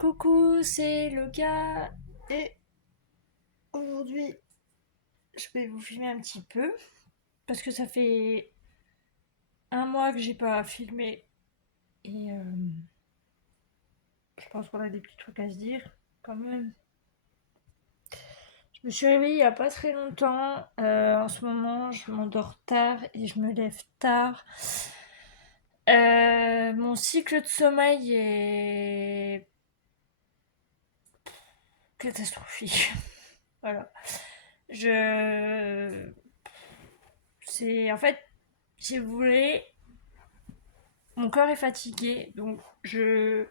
Coucou, c'est Loka et aujourd'hui je vais vous filmer un petit peu parce que ça fait un mois que j'ai pas filmé et je pense qu'on a des petits trucs à se dire quand même. Je me suis réveillée il y a pas très longtemps. En ce moment, je m'endors tard et je me lève tard. Mon cycle de sommeil est catastrophique. Voilà. Je C'est en fait, si vous voulez, mon corps est fatigué, donc je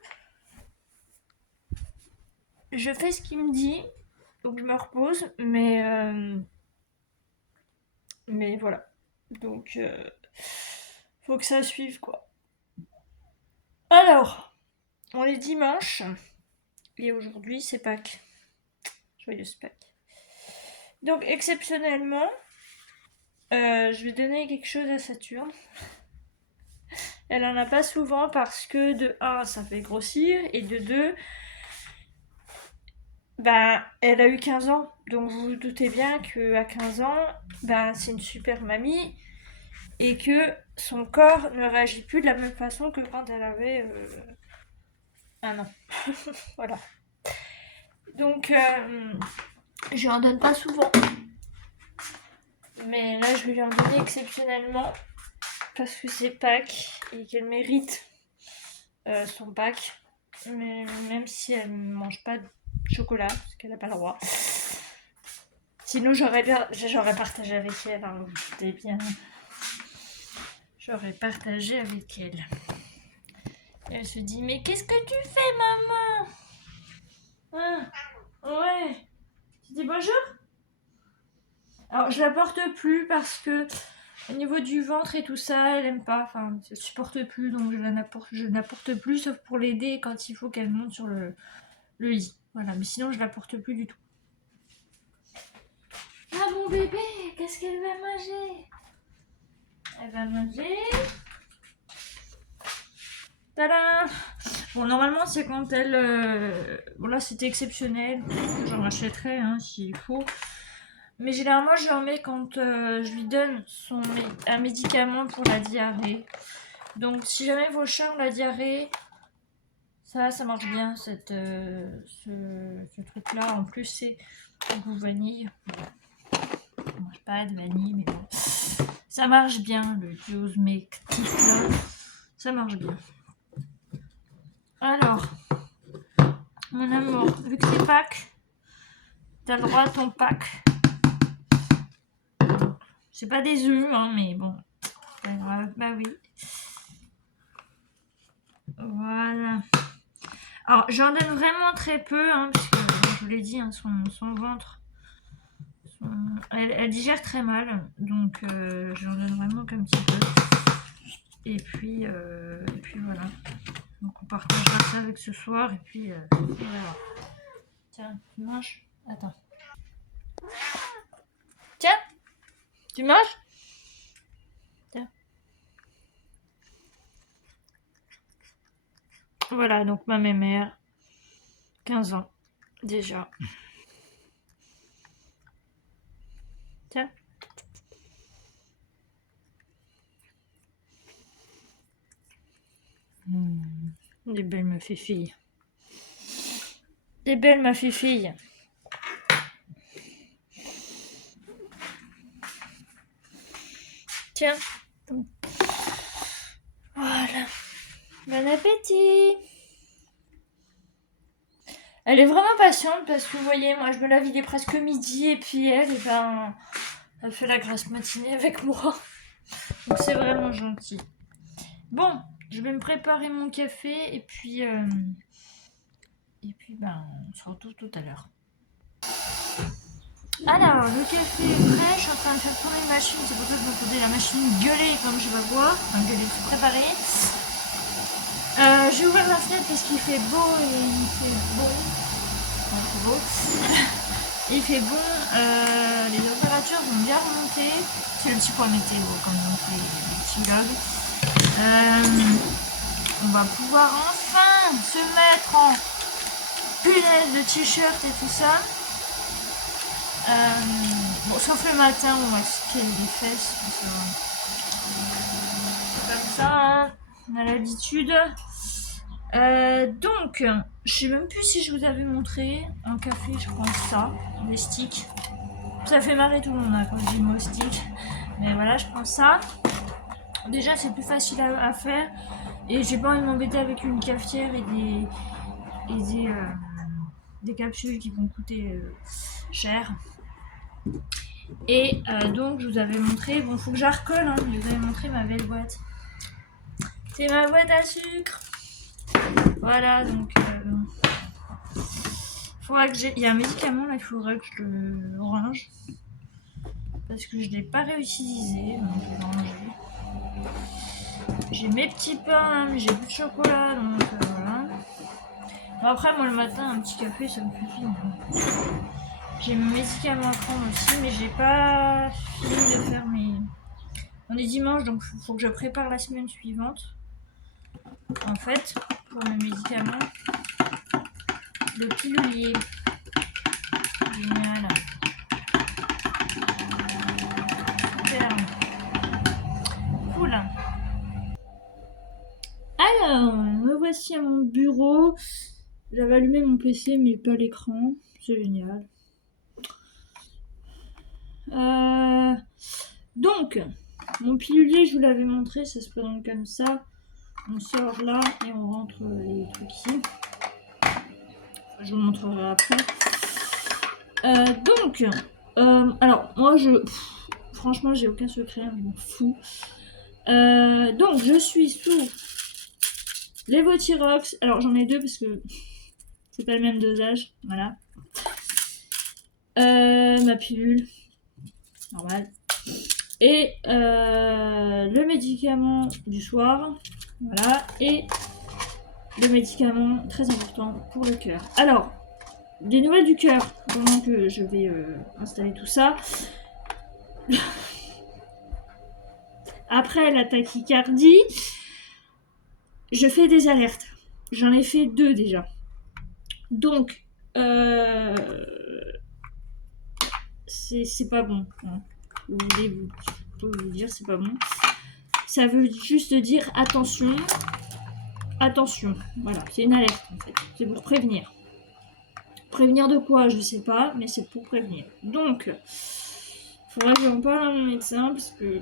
fais ce qu'il me dit, donc je me repose, mais voilà. Donc faut que ça suive quoi. Alors, on est dimanche et aujourd'hui c'est Pâques. Joyeuse Pâques. Donc exceptionnellement, je vais donner quelque chose à Saturne. Elle en a pas souvent parce que de un ça fait grossir et de 2 bah, elle a eu 15 ans, donc vous vous doutez bien qu'à 15 ans, bah, c'est une super mamie et que son corps ne réagit plus de la même façon que quand elle avait un an. Voilà. Donc, je lui en donne pas souvent, mais là, je vais lui en donner exceptionnellement parce que c'est Pâques et qu'elle mérite son Pâques, mais même si elle ne mange pas de chocolat, parce qu'elle n'a pas le droit. Sinon, j'aurais partagé avec elle, hein, vous vous doutez bien. J'aurais partagé avec elle. Et elle se dit, mais qu'est-ce que tu fais, maman? Hein? Ouais. Tu dis bonjour? Alors, je la porte plus parce que au niveau du ventre et tout ça, elle aime pas. Enfin, elle supporte plus, donc je la porte plus, sauf pour l'aider quand il faut qu'elle monte sur le lit. Voilà, mais sinon, je la porte plus du tout. Ah, mon bébé, qu'est-ce qu'elle va manger? Elle va manger. Tadam! Bon, normalement, c'est quand elle. Bon, là, c'était exceptionnel. J'en achèterai hein, s'il faut. Mais généralement, je l'en mets quand je lui donne un médicament pour la diarrhée. Donc, si jamais vos chats ont la diarrhée, ça marche bien, ce truc-là. En plus, c'est au goût vanille. Je mange pas de vanille, mais bon. Ça marche bien, le Diosmectif, là. Ça marche bien. Alors, mon amour, vu que c'est Pâques, t'as le droit à ton Pâques. C'est pas des œufs, hein, mais bon. Pas grave, bah oui. Voilà. Alors, j'en donne vraiment très peu, hein, parce que, je vous l'ai dit, hein, son ventre, elle digère très mal, donc j'en donne vraiment qu'un petit peu. Et puis voilà. Donc on partagera ça avec ce soir, et puis voilà. Tiens, tu manges? Attends. Tiens, tu manges? Tiens. Voilà, donc ma mémère, 15 ans, déjà. Tiens. Des belles ma fille. Des belles ma fille. Tiens. Voilà. Bon appétit. Elle est vraiment patiente parce que vous voyez, moi je me lave, il est presque midi et puis elle, et ben, elle fait la grasse matinée avec moi. Donc c'est vraiment gentil. Bon, je vais me préparer mon café et puis ben, on se retrouve tout à l'heure. Alors, le café est prêt, je suis en train de faire tourner une machine, c'est pour ça que vous entendez la machine gueuler comme je vais boire, enfin gueuler, se préparer. J'ai ouvert la fenêtre parce qu'il fait beau et il fait bon. Enfin, c'est beau. Il fait bon, les températures vont bien remonter. C'est le petit point météo, comme donc les petits logs. On va pouvoir enfin se mettre en punaises de t-shirt et tout ça. Bon, sauf le matin où on va se piler les fesses. C'est comme ça, hein. On a l'habitude. Donc, je sais même plus si je vous avais montré un café, je prends ça, des sticks. Ça fait marrer tout le monde hein, quand je dis mot stick. Mais voilà, je prends ça. Déjà, c'est plus facile à faire. Et j'ai pas envie de m'embêter avec une cafetière et des capsules qui vont coûter cher. Et donc, je vous avais montré, bon, faut que je la recolle, hein, je vous avais montré ma belle boîte. C'est ma boîte à sucre. Voilà, donc, faudra que il y a un médicament, là, il faudrait que je le range. Parce que je l'ai pas réutilisé, donc je vais le ranger. J'ai mes petits pains, mais j'ai plus de chocolat, donc voilà. Bon, après, moi, le matin, un petit café, ça me suffit. J'ai mes médicaments à prendre aussi, mais j'ai pas fini de faire mes... On est dimanche, donc il faut que je prépare la semaine suivante. En fait, pour mes médicaments, le pilulier. Génial. Super. Cool. Alors, me voici à mon bureau. J'avais allumé mon PC, mais pas l'écran. C'est génial. Donc, mon pilulier, je vous l'avais montré, ça se présente comme ça. On sort là et on rentre les trucs ici. Je vous montrerai après. Donc, alors, moi, franchement, j'ai aucun secret, je m'en fous. Donc, je suis sous les Votirox. Alors, j'en ai deux parce que c'est pas le même dosage. Voilà. Ma pilule. Normal. Et le médicament du soir. Voilà. Et le médicament très important pour le cœur. Alors, des nouvelles du cœur. Pendant que je vais installer tout ça. Après la tachycardie, je fais des alertes. J'en ai fait 2 déjà. Donc, c'est pas bon. Hein. Je peux vous dire, c'est pas bon. Ça veut juste dire attention. Attention. Voilà, c'est une alerte en fait. C'est pour prévenir. Prévenir de quoi, je sais pas, mais c'est pour prévenir. Donc, il faudra que j'en parle à mon médecin parce que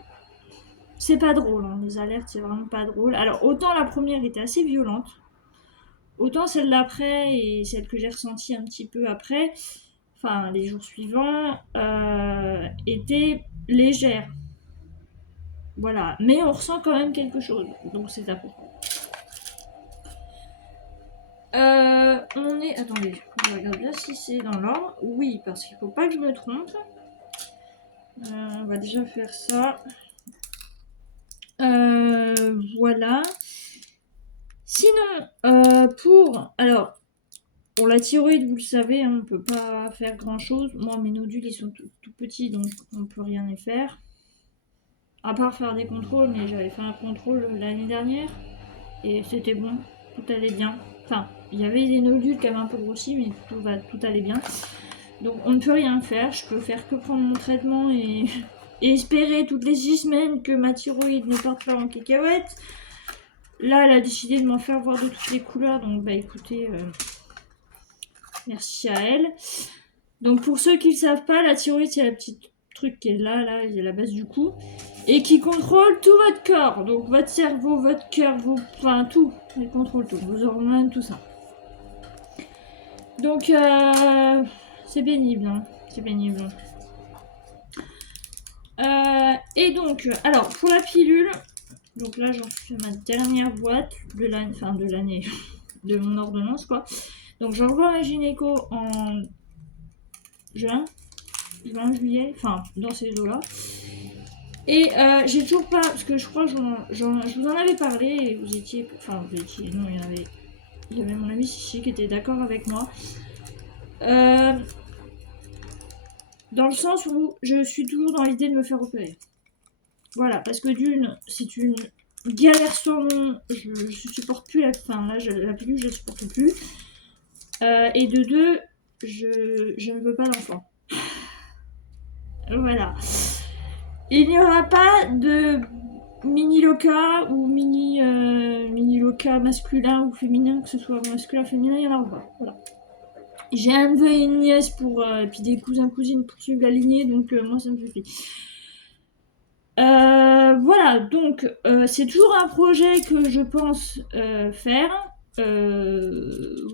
c'est pas drôle. Hein. Les alertes, c'est vraiment pas drôle. Alors, autant la première était assez violente. Autant celle d'après et celle que j'ai ressentie un petit peu après, enfin les jours suivants, était légère. Voilà, mais on ressent quand même quelque chose, donc c'est important. On est... Attendez, je regarde bien si c'est dans l'ordre. Oui, parce qu'il faut pas que je me trompe. On va déjà faire ça. Voilà. Sinon, alors, pour la thyroïde, vous le savez, hein, on peut pas faire grand chose. Moi, mes nodules, ils sont tout petits, donc on peut rien y faire. À part faire des contrôles, mais j'avais fait un contrôle l'année dernière. Et c'était bon, tout allait bien. Enfin, il y avait des nodules qui avaient un peu grossi, mais tout allait bien. Donc on ne peut rien faire, je peux faire que prendre mon traitement et espérer toutes les 6 semaines que ma thyroïde ne parte pas en cacahuète. Là, elle a décidé de m'en faire voir de toutes les couleurs, donc bah écoutez, merci à elle. Donc pour ceux qui ne le savent pas, la thyroïde c'est la petite truc qui est là, il y a la base du cou, et qui contrôle tout votre corps, donc votre cerveau, votre cœur, enfin tout, elle contrôle tout, vos hormones, tout ça. Donc c'est pénible, hein. C'est pénible. Et donc, alors pour la pilule, donc là j'en suis à ma dernière boîte de l'année, de mon ordonnance quoi. Donc j'en revois un gynéco en juin, juillet, enfin dans ces eaux-là. Et j'ai toujours pas, parce que je crois que je vous en avais parlé et vous étiez, non, il y avait mon ami Chichi qui était d'accord avec moi. Dans le sens où je suis toujours dans l'idée de me faire opérer. Voilà, parce que c'est une galère sans nom, je supporte plus la pilule, je la supporte plus. Et de deux, je ne veux pas d'enfant. Voilà. Il n'y aura pas de mini loca ou mini loca masculin ou féminin, que ce soit masculin ou féminin, il y en aura pas. Voilà. J'ai un neveu et une nièce et puis des cousins cousines pour suivre la lignée, donc moi ça me suffit. Voilà, donc c'est toujours un projet que je pense faire.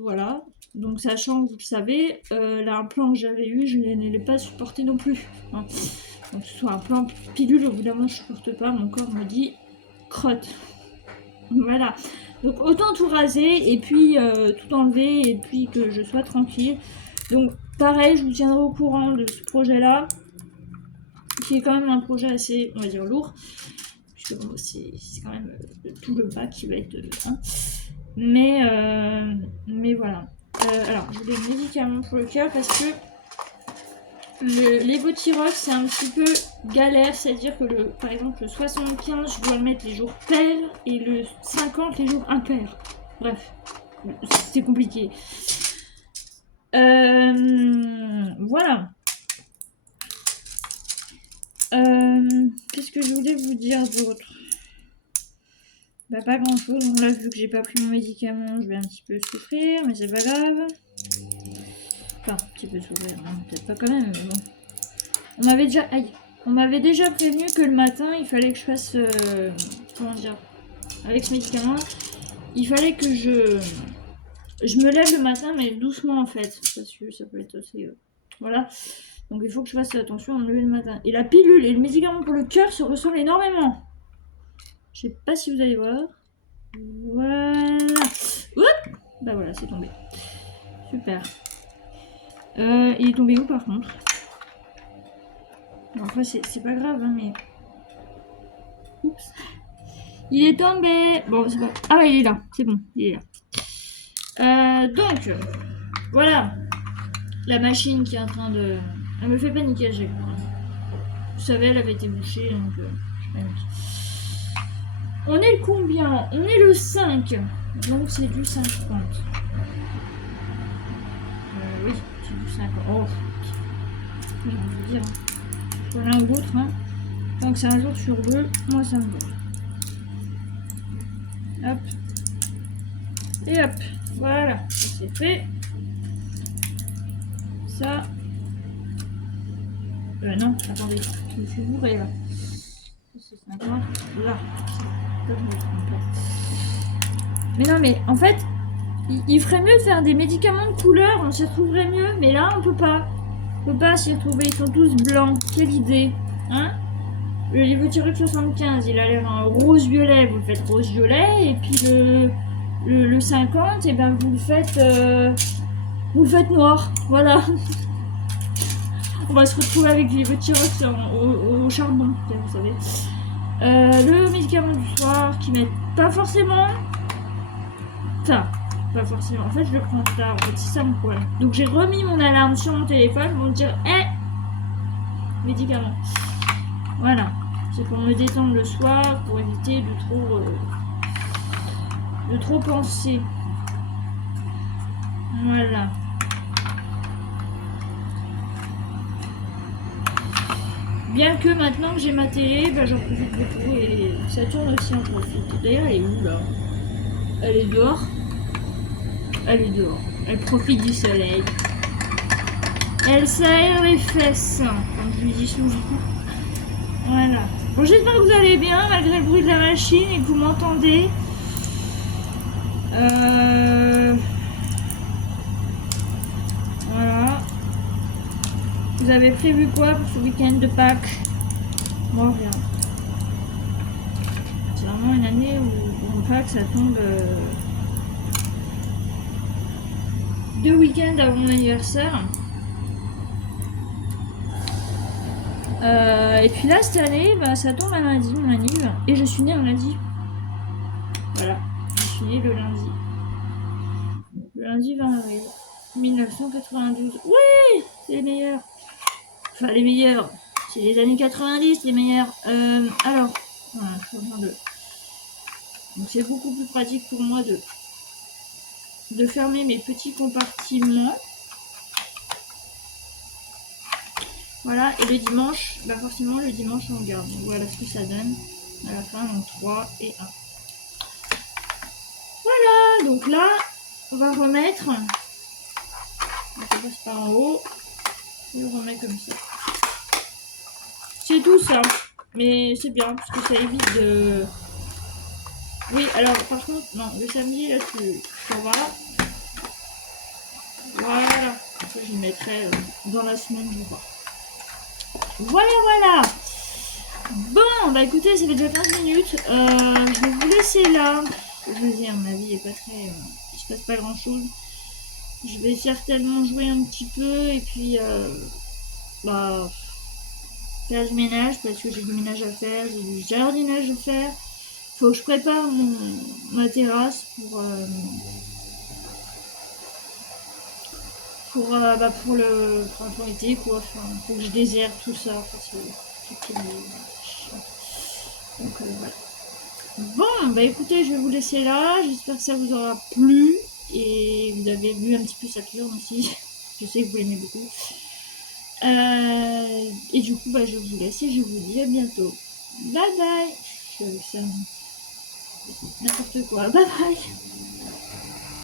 Voilà. Donc sachant que vous le savez, l'implant que j'avais eu, je ne l'ai pas supporté non plus. Hein. Donc que ce soit un plan pilule, au bout d'un moment je supporte pas, mon corps me dit crotte. Voilà. Donc autant tout raser et puis tout enlever et puis que je sois tranquille. Donc pareil, je vous tiendrai au courant de ce projet-là, qui est quand même un projet assez, on va dire, lourd. Puisque bon, c'est quand même tout le bas qui va être... hein. Mais voilà. Alors, je voulais des médicaments pour le cœur parce que l'évothyrox, c'est un petit peu galère. C'est-à-dire que, par exemple, le 75, je dois le mettre les jours pairs et le 50, les jours impairs. Bref, c'est compliqué. Voilà. Qu'est-ce que je voulais vous dire d'autre? Bah, pas grand chose. Bon, là, vu que j'ai pas pris mon médicament, je vais un petit peu souffrir, mais c'est pas grave. Enfin, un petit peu souffrir, hein, peut-être pas quand même, mais bon. On m'avait déjà prévenu que le matin, il fallait que je fasse. Comment dire? Avec ce médicament, il fallait que je me lève le matin, mais doucement en fait. Parce que ça peut être assez. Voilà. Donc il faut que je fasse attention à me lever le matin. Et la pilule et le médicament pour le cœur se ressemblent énormément. Je sais pas si vous allez voir. Voilà. Oups. Bah voilà, c'est tombé. Super. Il est tombé où par contre? Bon, après c'est pas grave, hein, mais... Oups. Il est tombé. Bon, c'est bon. Ah ouais, il est là. C'est bon, il est là. Donc, voilà. La machine qui est en train de... Elle me fait paniquer à chaque fois. Vous savez, elle avait été bouchée, donc je panique. On est le combien? On est le 5. Donc c'est du 50. Oui, c'est du 50. Oh, je vais vous dire. Soit l'un ou l'autre, hein. Donc c'est un jour sur deux, moi ça me va. Hop. Et hop. Voilà, c'est fait. Ça. Non, attendez, je me suis bourrée là. C'est 50. Là. Mais non, mais en fait, il ferait mieux de faire des médicaments de couleur, on s'y retrouverait mieux, mais là on peut pas. On peut pas s'y retrouver, ils sont tous blancs. Quelle idée, hein? Le Levothyrox 75, il a l'air en rose-violet, vous le faites rose-violet, et puis le 50, et ben vous le faites noir, voilà. On va se retrouver avec les Levothyrox au charbon, vous savez. Le médicament du soir, qui met pas forcément... Enfin, pas forcément. En fait, je le prends tard. En fait, c'est ça mon problème. Donc, j'ai remis mon alarme sur mon téléphone pour me dire, médicament. Voilà. C'est pour me détendre le soir, pour éviter de trop penser. Voilà. Bien que maintenant que j'ai ma télé, bah, j'en profite beaucoup et Saturne aussi en profite. D'ailleurs, elle est où là? Elle est dehors. Elle est dehors. Elle profite du soleil. Elle s'aère les fesses, comme je lui dis souvent. Voilà. Bon, j'espère que vous allez bien malgré le bruit de la machine et que vous m'entendez. Voilà. Vous avez prévu quoi pour ce week-end de Pâques? Moi, rien. C'est vraiment une année où Pâques, ça tombe 2 week-ends avant mon anniversaire. Et puis là, cette année, bah, ça tombe un lundi, mon anniv. Et je suis née un lundi. Voilà. Je suis née le lundi. Le lundi 20 avril 1992. Oui, c'est les meilleurs. Enfin, les meilleurs. C'est les années 90, les meilleurs. Alors, voilà, je suis en train de... Donc c'est beaucoup plus pratique pour moi de fermer mes petits compartiments. Voilà, et le dimanche, bah forcément le dimanche on garde. Donc voilà ce que ça donne à la fin, donc 3 et 1. Voilà, donc là, on va remettre, on passe par en haut, et on remet comme ça. C'est tout ça, mais c'est bien, parce que ça évite de... Oui, alors par contre, non, le samedi, là, tu vas. Voilà, ça je le mettrai dans la semaine du mois. Voilà, voilà. Bon, bah écoutez, ça fait déjà 15 minutes. Je vais vous laisser là. Je vous dis, mon avis est pas très... il se passe pas grand chose. Je vais certainement jouer un petit peu et puis bah, faire du ménage parce que j'ai du ménage à faire, j'ai du jardinage à faire. Faut que je prépare ma terrasse pour le printemps-été quoi. Enfin, faut que je désherbe tout ça parce que c'est chiant. Donc voilà. Bon, bah écoutez, je vais vous laisser là. J'espère que ça vous aura plu et vous avez vu un petit peu Saturne aussi. Je sais que vous l'aimez beaucoup. Et du coup, bah, je vous laisse et je vous dis à bientôt. Bye bye. Je suis avec ça. N'importe quoi. Bye bye.